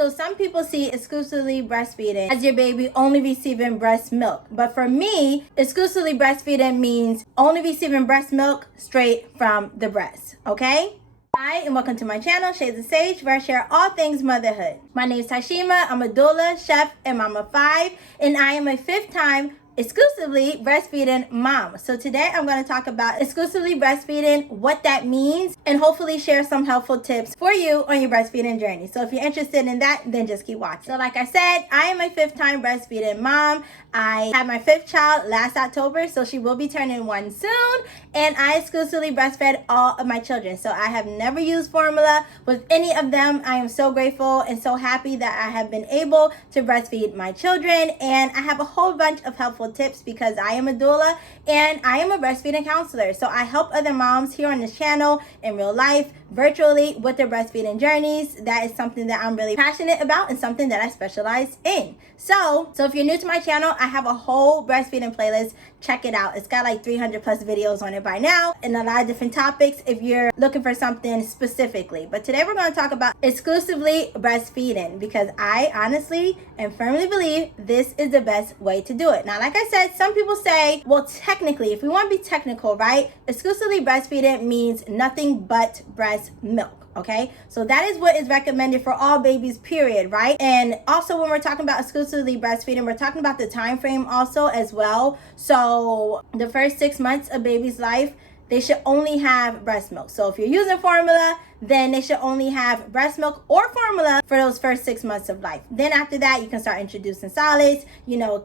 So some people see exclusively breastfeeding as your baby only receiving breast milk. But for me, exclusively breastfeeding means only receiving breast milk straight from the breast, okay? Hi, and welcome to my channel, Shades of Sage, where I share all things motherhood. My name is Tashima. I'm a doula, chef, and mama 5, and I am a 5th time exclusively breastfeeding mom. So today I'm going to talk about exclusively breastfeeding, what that means, and hopefully share some helpful tips for you on your breastfeeding journey. So if you're interested in that, then just keep watching. So like I said, I am a 5th time breastfeeding mom. I had my 5th child last October, so she will be turning 1 soon, and I exclusively breastfed all of my children. So I have never used formula with any of them. I am so grateful and so happy that I have been able to breastfeed my children, and I have a whole bunch of helpful tips because I am a doula and I am a breastfeeding counselor. So I help other moms here on this channel in real life, virtually, with their breastfeeding journeys. That is something that I'm really passionate about and something that I specialize in. So if you're new to my channel, I have a whole breastfeeding playlist. Check it out. It's got like 300 plus videos on it by now and a lot of different topics if you're looking for something specifically. But today we're going to talk about exclusively breastfeeding because I honestly and firmly believe this is the best way to do it. Now, like I said, some people say, well, technically, if we want to be technical, right, exclusively breastfeeding means nothing but breast milk. Okay, so that is what is recommended for all babies, period, right? And also when we're talking about exclusively breastfeeding, we're talking about the time frame also as well. So the first 6 months of baby's life, they should only have breast milk. So if you're using formula, then they should only have breast milk or formula for those first 6 months of life. Then after that, you can start introducing solids,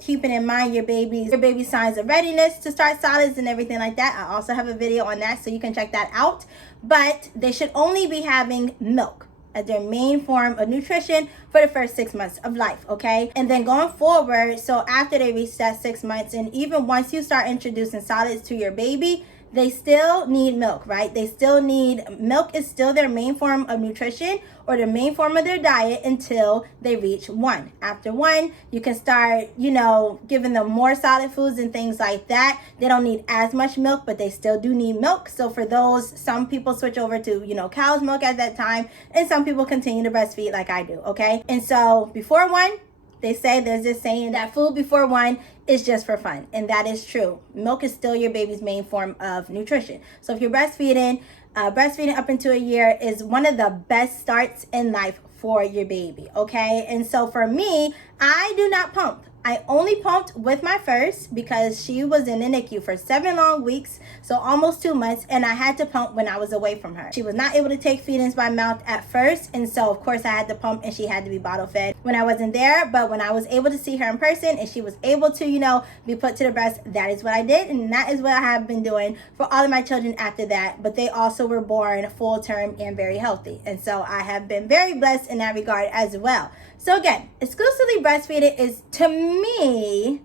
keeping in mind your baby's signs of readiness to start solids and everything like that. I also have a video on that, so you can check that out. But they should only be having milk as their main form of nutrition for the first 6 months of life, okay? And then going forward, so after they reach that 6 months, and even once you start introducing solids to your baby, they still need milk, right? They still need milk. Is still their main form of nutrition or the main form of their diet until they reach 1. After 1, you can start, giving them more solid foods and things like that. They don't need as much milk, but they still do need milk. So for those, some people switch over to, cow's milk at that time, and some people continue to breastfeed like I do, okay? And so before 1, they say there's this saying that food before 1 is just for fun. And that is true. Milk is still your baby's main form of nutrition. So if you're breastfeeding up into a year is one of the best starts in life for your baby, okay? And so for me, I do not pump. I only pumped with my first because she was in the NICU for 7 long weeks, so almost 2 months, and I had to pump when I was away from her. She was not able to take feedings by mouth at first, and so of course I had to pump and she had to be bottle fed when I wasn't there. But when I was able to see her in person and she was able to, be put to the breast, that is what I did, and that is what I have been doing for all of my children after that. But they also were born full term and very healthy, and so I have been very blessed in that regard as well. So again, exclusively breastfeeding is to me,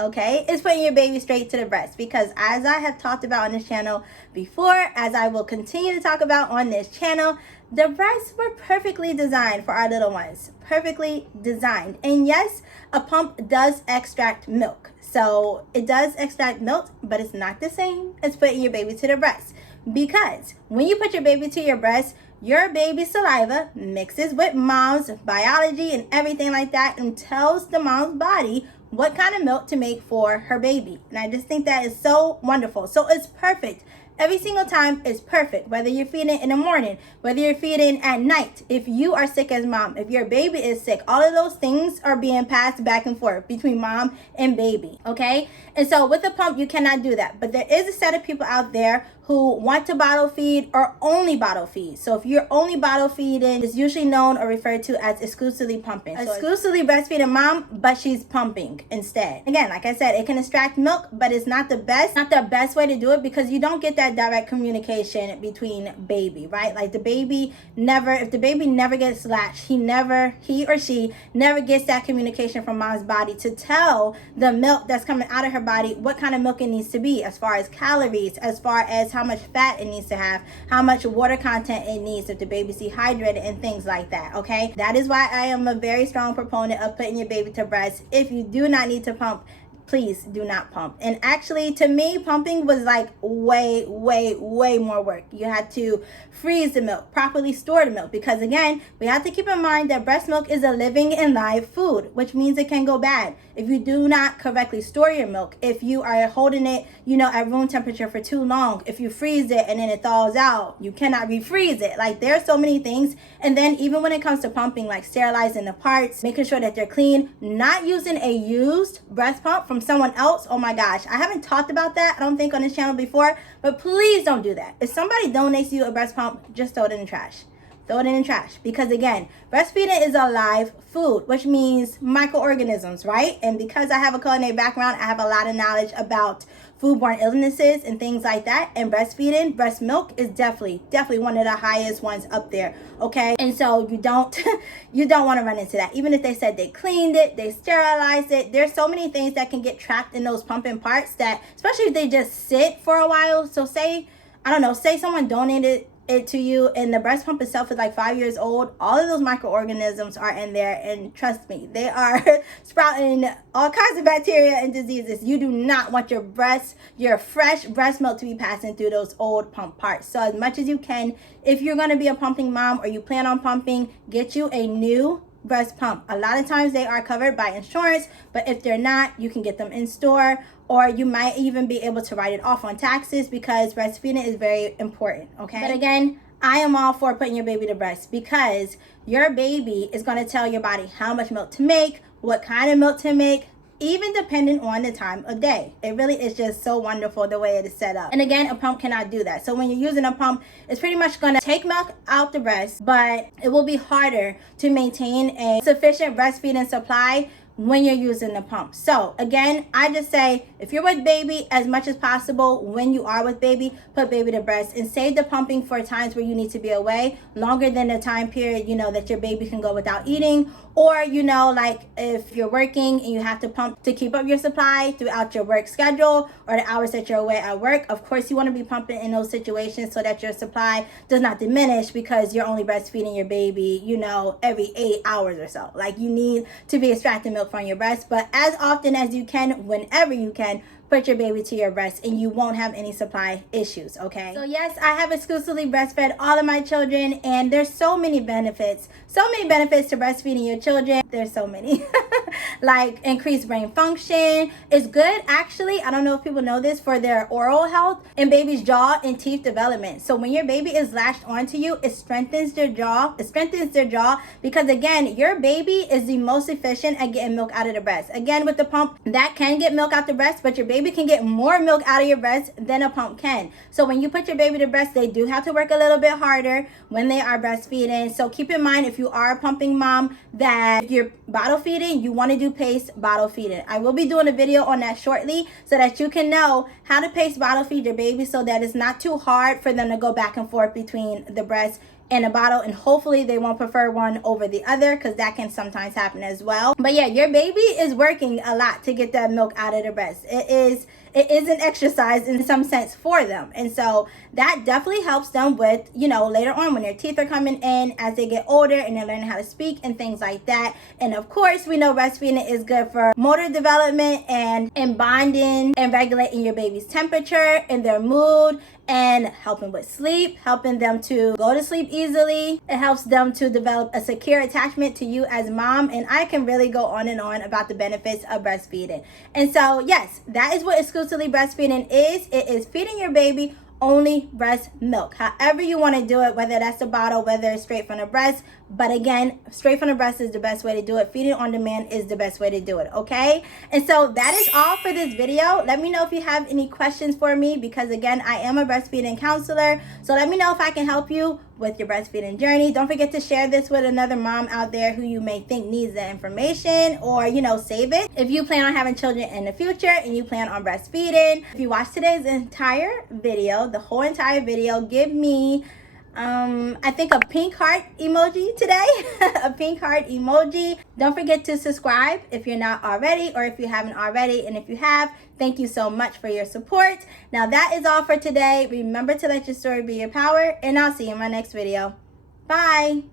okay, is putting your baby straight to the breast, because as I have talked about on this channel before, as I will continue to talk about on this channel, the breasts were perfectly designed for our little ones, perfectly designed. And yes, a pump does extract milk. So it does extract milk, but it's not the same as putting your baby to the breast, because when you put your baby to your breast, your baby's saliva mixes with mom's biology and everything like that and tells the mom's body what kind of milk to make for her baby. And I just think that is so wonderful. So it's perfect. Every single time is perfect, whether you're feeding in the morning, whether you're feeding at night, if you are sick as mom, if your baby is sick, all of those things are being passed back and forth between mom and baby, okay? And so with a pump, you cannot do that. But there is a set of people out there who want to bottle feed or only bottle feed. So if you're only bottle feeding, it's usually known or referred to as exclusively pumping. So exclusively breastfeeding mom, but she's pumping instead. Again, like I said, it can extract milk, but it's not the best way to do it, because you don't get that direct communication between baby, right? Like if the baby never gets latched, he or she never gets that communication from mom's body to tell the milk that's coming out of her body what kind of milk it needs to be, as far as calories, as far as how much fat it needs to have, how much water content it needs if the baby's dehydrated and things like that, okay? That is why I am a very strong proponent of putting your baby to breast. If you do not need to pump, please do not pump. And actually, to me, pumping was like way more work. You had to freeze the milk, properly store the milk, because again, we have to keep in mind that breast milk is a living and live food, which means it can go bad if you do not correctly store your milk, if you are holding it, at room temperature for too long, if you freeze it and then it thaws out, you cannot refreeze it. Like, there are so many things. And then even when it comes to pumping, like sterilizing the parts, making sure that they're clean, not using a used breast pump from someone else. Oh my gosh, I haven't talked about that, I don't think, on this channel before, but please don't do that. If somebody donates you a breast pump, just throw it in the trash. Throw it in the trash, because again, breastfeeding is a live food, which means microorganisms, right? And because I have a culinary background, I have a lot of knowledge about foodborne illnesses and things like that. And breastfeeding, breast milk is definitely one of the highest ones up there, okay? And so you don't want to run into that. Even if they said they cleaned it, they sterilized it, there's so many things that can get trapped in those pumping parts, that especially if they just sit for a while. So say someone donated it to you and the breast pump itself is like 5 years old, all of those microorganisms are in there, and trust me, they are sprouting all kinds of bacteria and diseases. You do not want your fresh breast milk to be passing through those old pump parts. So as much as you can, if you're going to be a pumping mom or you plan on pumping, get you a new breast pump. A lot of times they are covered by insurance, but if they're not, you can get them in store, or you might even be able to write it off on taxes, because breastfeeding is very important, okay? But again, I am all for putting your baby to breast, because your baby is going to tell your body how much milk to make, what kind of milk to make, even depending on the time of day. It really is just so wonderful the way it is set up. And again, a pump cannot do that. So when you're using a pump, it's pretty much gonna take milk out the breast, but it will be harder to maintain a sufficient breastfeeding supply when you're using the pump. So again, I just say, if you're with baby, as much as possible, when you are with baby, put baby to breast, and save the pumping for times where you need to be away, longer than the time period, that your baby can go without eating, or, like if you're working and you have to pump to keep up your supply throughout your work schedule or the hours that you're away at work. Of course, you want to be pumping in those situations so that your supply does not diminish, because you're only breastfeeding your baby, every 8 hours or so. Like, you need to be extracting milk from your breast, but as often as you can, whenever you can, put your baby to your breast, and you won't have any supply issues, okay? So yes, I have exclusively breastfed all of my children, and there's so many benefits to breastfeeding your children. There's so many. Like increased brain function. It's good, actually, I don't know if people know this, for their oral health and baby's jaw and teeth development. So when your baby is latched onto you, it strengthens their jaw. Because again, your baby is the most efficient at getting milk out of the breast. Again, with the pump, that can get milk out the breast, but your baby can get more milk out of your breast than a pump can. So when you put your baby to breast, they do have to work a little bit harder when they are breastfeeding. So keep in mind, if you are a pumping mom, that if you're bottle feeding, you want to do paced bottle feeding. I will be doing a video on that shortly, so that you can know how to pace bottle feed your baby, so that it's not too hard for them to go back and forth between the breast and a bottle, and hopefully they won't prefer one over the other, because that can sometimes happen as well. But yeah, your baby is working a lot to get that milk out of the breast. It is an exercise in some sense for them, and so that definitely helps them with, later on when their teeth are coming in as they get older and they're learning how to speak and things like that. And of course, we know breastfeeding is good for motor development and bonding and regulating your baby's temperature and their mood, and helping with sleep, helping them to go to sleep easily. It helps them to develop a secure attachment to you as mom. And I can really go on and on about the benefits of breastfeeding. And so yes, that is what exclusively breastfeeding is. It is feeding your baby only breast milk, however you want to do it, whether that's the bottle, whether it's straight from the breast. But again, straight from the breast is the best way to do it. Feeding on demand is the best way to do it, okay? And so that is all for this video. Let me know if you have any questions for me, because again, I am a breastfeeding counselor. So let me know if I can help you with your breastfeeding journey. Don't forget to share this with another mom out there who you may think needs the information, or save it if you plan on having children in the future and you plan on breastfeeding. If you watch today's entire video, the whole entire video, give me I think a pink heart emoji today. A pink heart emoji. Don't forget to subscribe if you're not already, or if you haven't already. And if you have, thank you so much for your support. Now that is all for today. Remember to let your story be your power, and I'll see you in my next video. Bye.